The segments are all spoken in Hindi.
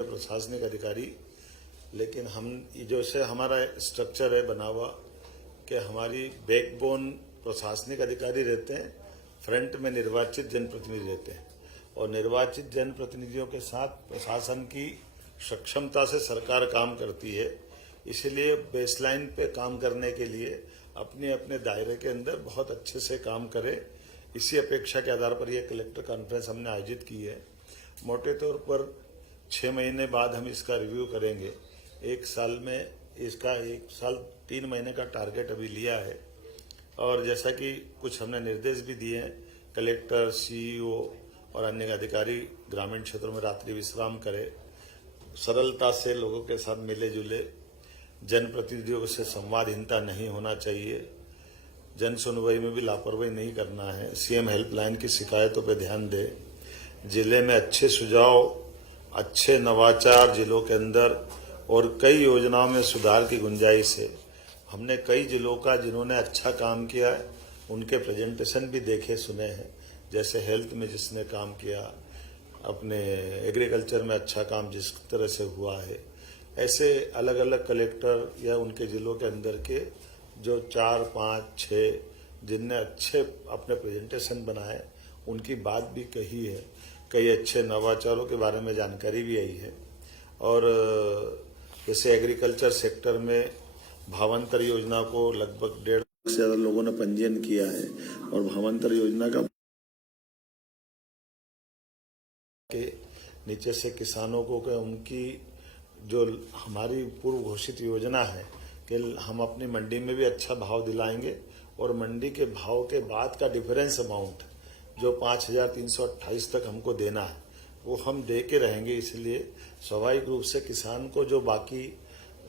प्रशासनिक अधिकारी, लेकिन हम जो से हमारा स्ट्रक्चर है बना हुआ कि हमारी बैकबोन प्रशासनिक अधिकारी रहते हैं, फ्रंट में निर्वाचित जनप्रतिनिधि रहते हैं और निर्वाचित जनप्रतिनिधियों के साथ प्रशासन की सक्षमता से सरकार काम करती है। इसलिए बेसलाइन पे काम करने के लिए अपने अपने दायरे के अंदर बहुत अच्छे से काम करें। इसी अपेक्षा के आधार पर यह कलेक्टर कॉन्फ्रेंस हमने आयोजित की है। मोटे तौर पर 6 महीने बाद हम इसका रिव्यू करेंगे। एक साल में इसका 1 साल 3 महीने का टारगेट अभी लिया है और जैसा कि कुछ हमने निर्देश भी दिए हैं, कलेक्टर, सीईओ और अन्य अधिकारी ग्रामीण क्षेत्रों में रात्रि विश्राम करें, सरलता से लोगों के साथ मिले जुले, जनप्रतिनिधियों से संवादहीनता नहीं होना चाहिए, जन सुनवाई में भी लापरवाही नहीं करना है, सीएम हेल्पलाइन की शिकायतों पर ध्यान दे, जिले में अच्छे सुझाव, अच्छे नवाचार जिलों के अंदर और कई योजनाओं में सुधार की गुंजाइश है। हमने कई जिलों का जिन्होंने अच्छा काम किया है उनके प्रेजेंटेशन भी देखे सुने हैं, जैसे हेल्थ में जिसने काम किया, अपने एग्रीकल्चर में अच्छा काम जिस तरह से हुआ है, ऐसे अलग अलग कलेक्टर या उनके जिलों के अंदर के जो 4, 5, 6 जिनने अच्छे अपने प्रेजेंटेशन बनाए उनकी बात भी कही है। कई अच्छे नवाचारों के बारे में जानकारी भी आई है और जैसे एग्रीकल्चर सेक्टर में भावांतर योजना को लगभग 1.5 लाख से ज्यादा लोगों ने पंजीयन किया है और भावांतर योजना का के नीचे से किसानों को उनकी जो हमारी पूर्व घोषित योजना है कि हम अपनी मंडी में भी अच्छा भाव दिलाएंगे और मंडी के भाव के बाद का डिफरेंस अमाउंट जो 5,328 तक हमको देना है वो हम दे के रहेंगे। इसलिए स्वाभाविक रूप से किसान को जो बाकी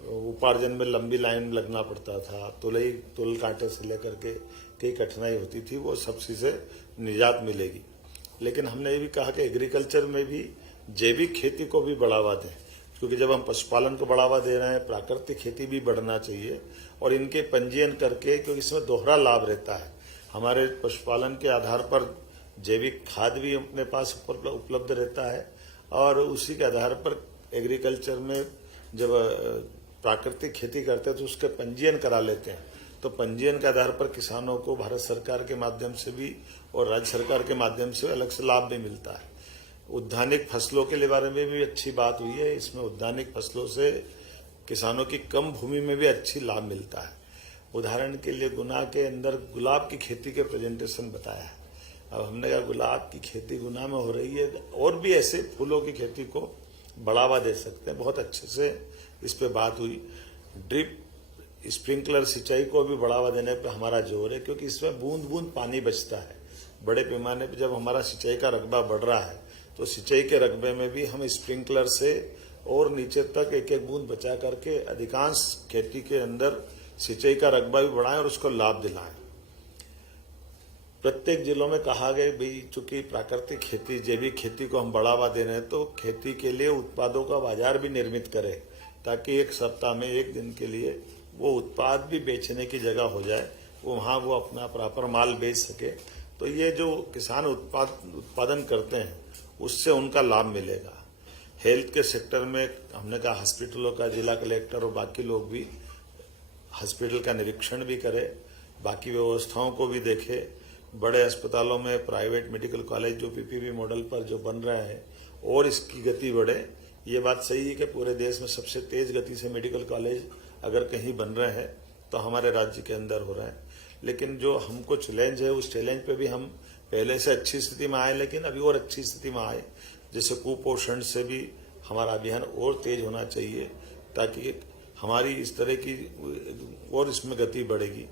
उपार्जन में लंबी लाइन लगना पड़ता था, तुल कांटे से लेकर के कई कठिनाई होती थी, वो सब से निजात मिलेगी। लेकिन हमने ये भी कहा कि एग्रीकल्चर में भी जैविक खेती को भी बढ़ावा दें, क्योंकि जब हम पशुपालन को बढ़ावा दे रहे हैं, प्राकृतिक खेती भी बढ़ना चाहिए और इनके पंजीयन करके, क्योंकि इसमें दोहरा लाभ रहता है। हमारे पशुपालन के आधार पर जैविक खाद भी अपने पास उपलब्ध रहता है और उसी के आधार पर एग्रीकल्चर में जब प्राकृतिक खेती करते हैं तो उसके पंजीयन करा लेते हैं, तो पंजीयन के आधार पर किसानों को भारत सरकार के माध्यम से भी और राज्य सरकार के माध्यम से अलग से लाभ भी मिलता है। उद्यानिक फसलों के बारे में भी अच्छी बात हुई है। इसमें उद्यानिक फसलों से किसानों की कम भूमि में भी अच्छी लाभ मिलता है। उदाहरण के लिए गुना के अंदर गुलाब की खेती के प्रेजेंटेशन बताया है। अब हमने कहा गुलाब की खेती गुना में हो रही है और भी ऐसे फूलों की खेती को बढ़ावा दे सकते हैं। बहुत अच्छे से इस पे बात हुई। ड्रिप स्प्रिंकलर सिंचाई को भी बढ़ावा देने पे हमारा जोर है, क्योंकि इसमें बूंद बूंद पानी बचता है। बड़े पैमाने पे जब हमारा सिंचाई का रकबा बढ़ रहा है तो सिंचाई के रकबे में भी हम स्प्रिंकलर से और नीचे तक एक एक बूंद बचा करके अधिकांश खेती के अंदर सिंचाई का रकबा भी बढ़ाएं और उसको लाभ दिलाएं। प्रत्येक जिलों में कहा गया भाई, चूंकि प्राकृतिक खेती, जैविक खेती को हम बढ़ावा दे रहे हैं तो खेती के लिए उत्पादों का बाजार भी निर्मित करें, ताकि एक सप्ताह में एक दिन के लिए वो उत्पाद भी बेचने की जगह हो जाए, वहां वो अपना प्रॉपर माल बेच सके। तो ये जो किसान उत्पादन करते हैं उससे उनका लाभ मिलेगा। हेल्थ के सेक्टर में हमने कहा हॉस्पिटलों का जिला कलेक्टर और बाकी लोग भी हॉस्पिटल का निरीक्षण भी करें, बाकी व्यवस्थाओं को भी देखें। बड़े अस्पतालों में प्राइवेट मेडिकल कॉलेज जो पीपीपी मॉडल पर जो बन रहे हैं और इसकी गति बढ़े। ये बात सही है कि पूरे देश में सबसे तेज गति से मेडिकल कॉलेज अगर कहीं बन रहे हैं तो हमारे राज्य के अंदर हो रहे हैं। लेकिन जो हमको चैलेंज है उस चैलेंज पे भी हम पहले से अच्छी स्थिति में आए, लेकिन अभी और अच्छी स्थिति में आए। जैसे कुपोषण से भी हमारा अभियान और तेज होना चाहिए ताकि हमारी इस तरह की और इसमें गति बढ़ेगी।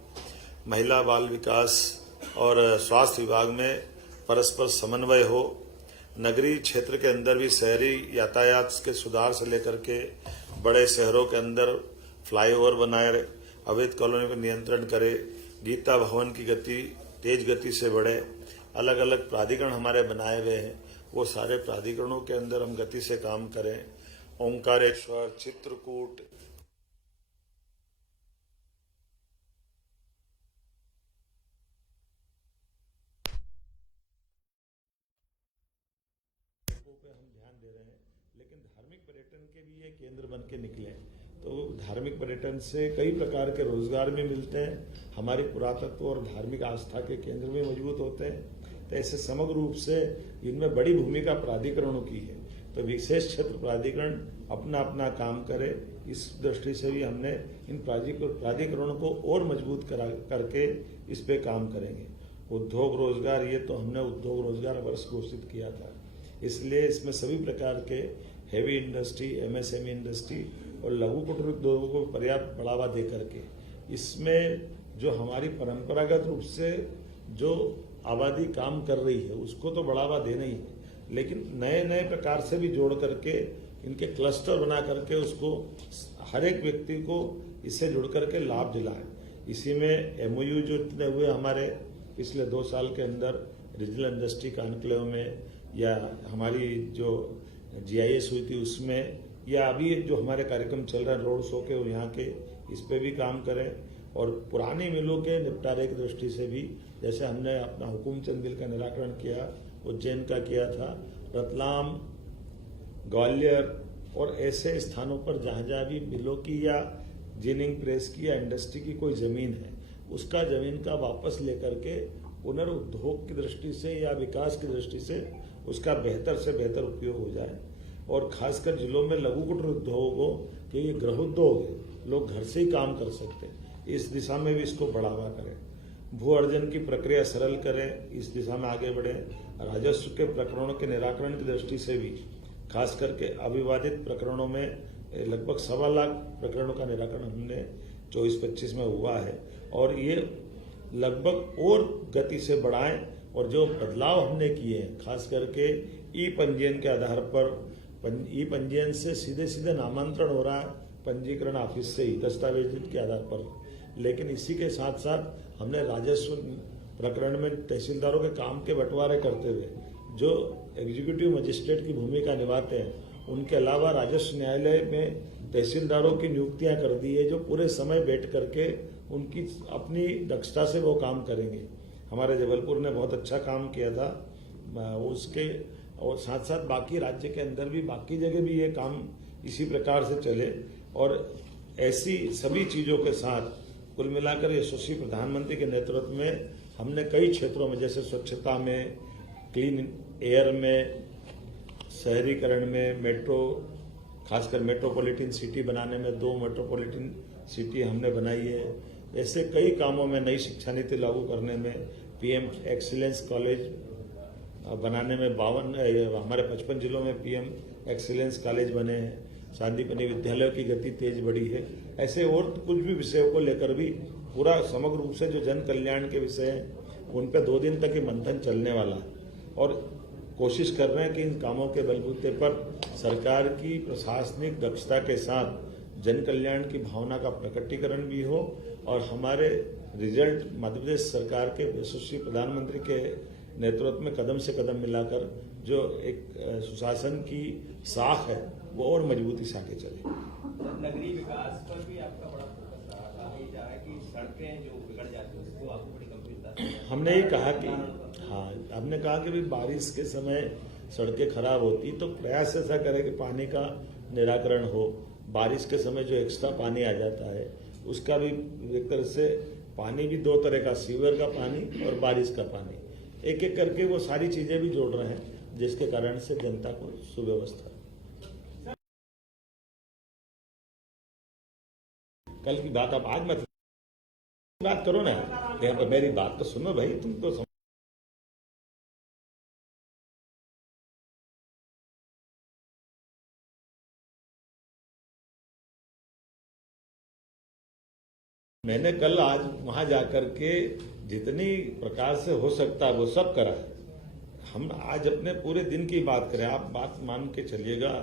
महिला बाल विकास और स्वास्थ्य विभाग में परस्पर समन्वय हो। नगरीय क्षेत्र के अंदर भी शहरी यातायात के सुधार से लेकर के बड़े शहरों के अंदर फ्लाईओवर बनाए, अवैध कॉलोनी पर नियंत्रण करे, गीता भवन की गति तेज गति से बढ़े। अलग अलग प्राधिकरण हमारे बनाए हुए हैं, वो सारे प्राधिकरणों के अंदर हम गति से काम करें। ओंकारेश्वर, चित्रकूट, पे हम ध्यान दे रहे हैं, लेकिन धार्मिक पर्यटन पर्यटन केंद्र बन के निकले। तो धार्मिक पर्यटन से कई प्रकार के रोजगार भी मिलते हैं, हमारी पुरातत्व और धार्मिक आस्था के केंद्र भी मजबूत होते हैं। तो ऐसे समग्र रूप से इनमें बड़ी भूमिका प्राधिकरणों की है। तो विशेष क्षेत्र प्राधिकरण अपना अपना काम करे, इस दृष्टि से भी हमने इन प्राधिकरणों को और मजबूत करके इस पे काम करेंगे। उद्योग रोजगार, ये तो हमने उद्योग रोजगार वर्ष घोषित किया था, इसलिए इसमें सभी प्रकार के हेवी इंडस्ट्री, एमएसएमई इंडस्ट्री और लघु कुटीर उद्योगों को पर्याप्त बढ़ावा दे करके इसमें जो हमारी परंपरागत रूप से जो आबादी काम कर रही है उसको तो बढ़ावा देना ही है, लेकिन नए नए प्रकार से भी जोड़ करके इनके क्लस्टर बना करके उसको हर एक व्यक्ति को इससे जुड़ करके लाभ दिलाएं। इसी में एमओयू जो इतने हुए हमारे पिछले 2 साल के अंदर रीजनल इंडस्ट्री कॉन्क्लेव में, या हमारी जो जीआईएस हुई थी उसमें, या अभी जो हमारे कार्यक्रम चल रहे हैं रोड शो के यहाँ के, इस पे भी काम करें। और पुरानी मिलों के निपटारे की दृष्टि से भी, जैसे हमने अपना हुकुमचंद बिल का निराकरण किया, उज्जैन का किया था, रतलाम, ग्वालियर और ऐसे स्थानों पर जहां जहां भी मिलों की या जिनिंग प्रेस की या इंडस्ट्री की कोई जमीन है, उसका जमीन का वापस लेकर के पुनर्उद्योग की दृष्टि से या विकास की दृष्टि से उसका बेहतर से बेहतर उपयोग हो जाए। और खासकर जिलों में लघु कुटीर उद्योगों के, ये गृह उद्योग है, लोग घर से ही काम कर सकते हैं, इस दिशा में भी इसको बढ़ावा करें। भू अर्जन की प्रक्रिया सरल करें, इस दिशा में आगे बढ़े। राजस्व के प्रकरणों के निराकरण की दृष्टि से भी, खास करके अविवादित प्रकरणों में लगभग 1.25 लाख प्रकरणों का निराकरण हमने 24-25 में हुआ है, और ये लगभग और गति से बढ़ाएं। और जो बदलाव हमने किए हैं, खास करके ई पंजीयन के आधार पर, ई पंजीयन से सीधे सीधे नामांतरण हो रहा है पंजीकरण ऑफिस से ही दस्तावेज के आधार पर, लेकिन इसी के साथ साथ हमने राजस्व प्रकरण में तहसीलदारों के काम के बंटवारे करते हुए जो एग्जीक्यूटिव मजिस्ट्रेट की भूमिका निभाते हैं, उनके अलावा राजस्व न्यायालय में तहसीलदारों की नियुक्तियां कर दी है, जो पूरे समय बैठ करके उनकी अपनी दक्षता से वो काम करेंगे। हमारे जबलपुर ने बहुत अच्छा काम किया था उसके, और साथ साथ बाकी राज्य के अंदर भी, बाकी जगह भी ये काम इसी प्रकार से चले। और ऐसी सभी चीजों के साथ कुल मिलाकर यशस्वी प्रधानमंत्री के नेतृत्व में हमने कई क्षेत्रों में, जैसे स्वच्छता में, क्लीन एयर में, शहरीकरण में, मेट्रो, खासकर मेट्रोपॉलिटन सिटी बनाने में 2 मेट्रोपॉलिटन सिटी हमने बनाई है। ऐसे कई कामों में, नई शिक्षा नीति लागू करने में, पीएम एक्सीलेंस कॉलेज बनाने में 52, हमारे 55 जिलों में पीएम एक्सीलेंस कॉलेज बने हैं, शांतिपनी विद्यालयों की गति तेज बढ़ी है। ऐसे और कुछ भी विषयों को लेकर भी पूरा समग्र रूप से जो जन कल्याण के विषय हैं उन पर 2 दिन तक ही मंथन चलने वाला है, और कोशिश कर रहे हैं कि इन कामों के बलबूते पर सरकार की प्रशासनिक दक्षता के साथ जन कल्याण की भावना का प्रकटीकरण भी हो, और हमारे रिजल्ट मध्य प्रदेश सरकार के यशस्वी प्रधानमंत्री के नेतृत्व में कदम से कदम मिलाकर जो एक सुशासन की साख है वो और मजबूती से आगे चले। नगरीय विकास पर भी आपका बड़ा फोकस रहा, कहा जा रहा है कि सड़कें जो बिगड़ जाती है उसको आपको बड़ी गंभीरता से, हमने ये कहा कि हमने कहा कि भाई बारिश के समय सड़कें खराब होती तो प्रयास ऐसा करें कि पानी का निराकरण हो। बारिश के समय जो एक्स्ट्रा पानी आ जाता है उसका भी एक तरह से, पानी भी 2 तरह का, सीवर का पानी और बारिश का पानी, एक एक करके वो सारी चीजें भी जोड़ रहे हैं, जिसके कारण से जनता को सुव्यवस्था। कल की बात आप आज मत बात करो ना, मेरी बात तो सुनो भाई, तुम तो मैंने कल आज वहां जाकर के जितनी प्रकार से हो सकता है वो सब करा है। हम आज अपने पूरे दिन की बात करें, आप बात मान के चलिएगा,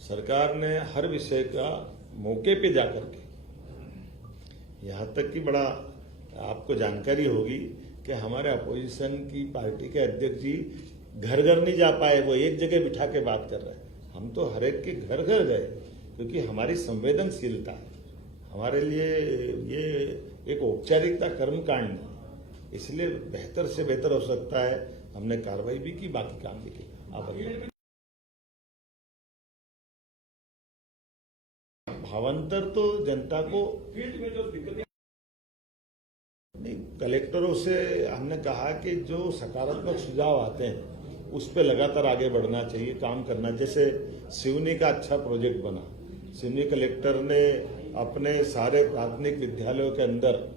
सरकार ने हर विषय का मौके पे जाकर के, यहां तक कि बड़ा आपको जानकारी होगी कि हमारे अपोजिशन की पार्टी के अध्यक्ष जी घर घर नहीं जा पाए, वो एक जगह बिठा के बात कर रहे हैं। हम तो हर एक के घर घर गए, क्योंकि हमारी संवेदनशीलता है, हमारे लिए ये एक औपचारिकता कर्मकांड है, इसलिए बेहतर से बेहतर हो सकता है। हमने कार्रवाई भी की, बाकी काम भी किया। आप भावांतर तो जनता को फील्ड में जो दिक्कतें नहीं, कलेक्टरों से हमने कहा कि जो सकारात्मक सुझाव आते हैं उस पर लगातार आगे बढ़ना चाहिए, काम करना। जैसे सिवनी का अच्छा प्रोजेक्ट बना, सिवनी कलेक्टर ने अपने सारे प्राथमिक विद्यालयों के अंदर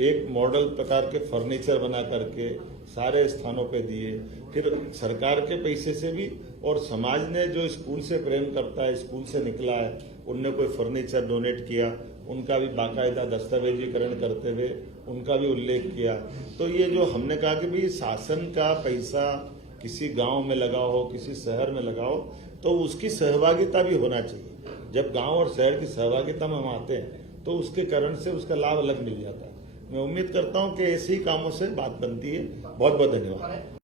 एक मॉडल प्रकार के फर्नीचर बना करके सारे स्थानों पे दिए। फिर सरकार के पैसे से भी और समाज ने जो स्कूल से प्रेम करता है, स्कूल से निकला है, उनने कोई फर्नीचर डोनेट किया, उनका भी बाकायदा दस्तावेजीकरण करते हुए उनका भी उल्लेख किया। तो ये जो हमने कहा कि भाई शासन का पैसा किसी गांव में लगाओ हो, किसी शहर में लगाओ, तो उसकी सहभागिता भी होना चाहिए। जब गांव और शहर की सहभागिता में हम आते हैं तो उसके कारण से उसका लाभ अलग मिल जाता है। मैं उम्मीद करता हूं कि ऐसे ही कामों से बात बनती है। बहुत बहुत धन्यवाद।